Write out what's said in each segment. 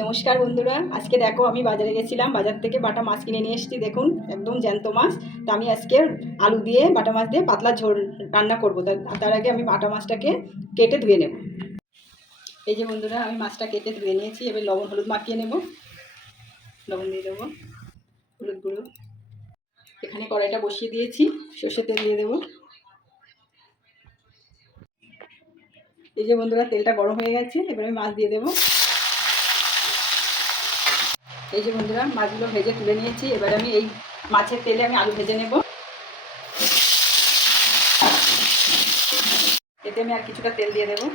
নমস্কার বন্ধুরা, আজকে দেখো আমি বাজারে গেছিলাম। বাজার থেকে বাটা মাছ কিনে নিয়ে এসেছি। দেখুন একদম জ্যান্ত মাছ। তো আমি আজকে আলু দিয়ে বাটা মাছ দিয়ে পাতলা ঝোল রান্না করবো। তার আগে আমি বাটা মাছটাকে কেটে ধুয়ে নেব। এই যে বন্ধুরা, আমি মাছটা কেটে ধুয়ে নিয়েছি। এবার লবণ হলুদ মাখিয়ে নেব। লবণ দিয়ে দেবো, হলুদ গুঁড়ো। এখানে কড়াইটা বসিয়ে দিয়েছি, সর্ষের তেল দিয়ে দেবো। এই যে বন্ধুরা, তেলটা গরম হয়ে গেছে। এবার আমি মাছ দিয়ে দেবো। এই যে বন্ধুরা, মাছগুলো ভেজে তুলে নিয়েছি। এবার আমি এই মাছের তেলে আমি আলু ভেজে নেব। এতে আমি আর কিছুটা তেল দিয়ে দেবো।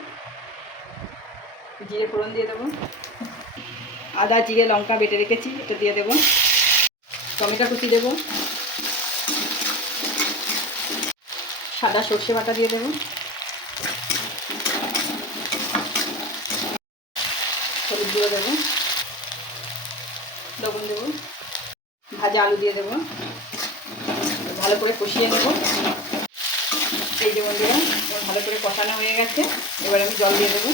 জিরে ফোড়ন দিয়ে দেবো। আদা জিরে লঙ্কা বেটে রেখেছি, এটা দিয়ে দেবো। টমেটো কুচি দেবো। সাদা সর্ষে বাটা দিয়ে দেবো। হলুদ গুঁড়ো দেবো, লবণ দেবো। ভাজা আলু দিয়ে দেবো। ভালো করে কষিয়ে নেব। এই যে বন্ধুরা, আমার ভালো করে কষানো হয়ে গেছে। এবার আমি জল দিয়ে দেবো।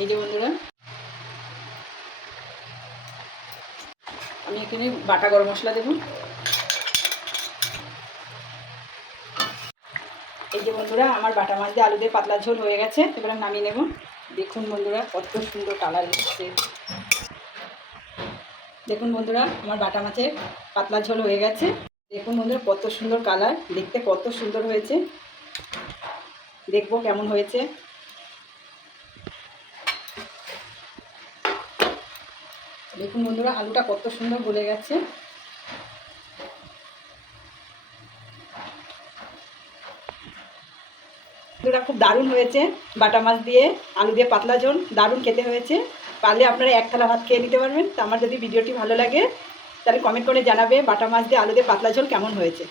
এই যে বন্ধুরা, আমি এখানে বাটা গরম মশলা দেবো। এই যে বন্ধুরা, আমার বাটা মাছ দিয়ে আলু দিয়ে পাতলা ঝোল হয়ে গেছে। এবার আমি নামিয়ে নেব। দেখুন বন্ধুরা, কত সুন্দর কালার এসেছে। দেখুন বন্ধুরা, আমার বাটা মাছের পাতলা ঝোল হয়ে গেছে। দেখুন বন্ধুরা, কত সুন্দর কালার, দেখতে কত সুন্দর হয়েছে। দেখবো কেমন হয়েছে। দেখুন বন্ধুরা, আলুটা কত সুন্দর গলে গেছে। বন্ধুরা, খুব দারুণ হয়েছে। বাটা মাছ দিয়ে আলু দিয়ে পাতলা ঝোল দারুণ খেতে হয়েছে। পারলে আপনারা এক থালা ভাত খেয়ে নিতে পারবেন। তো আমার যদি ভিডিওটি ভালো লাগে তাহলে কমেন্ট করে জানাবে বাটা মাছ দিয়ে আলু দিয়ে পাতলা ঝোল কেমন হয়েছে।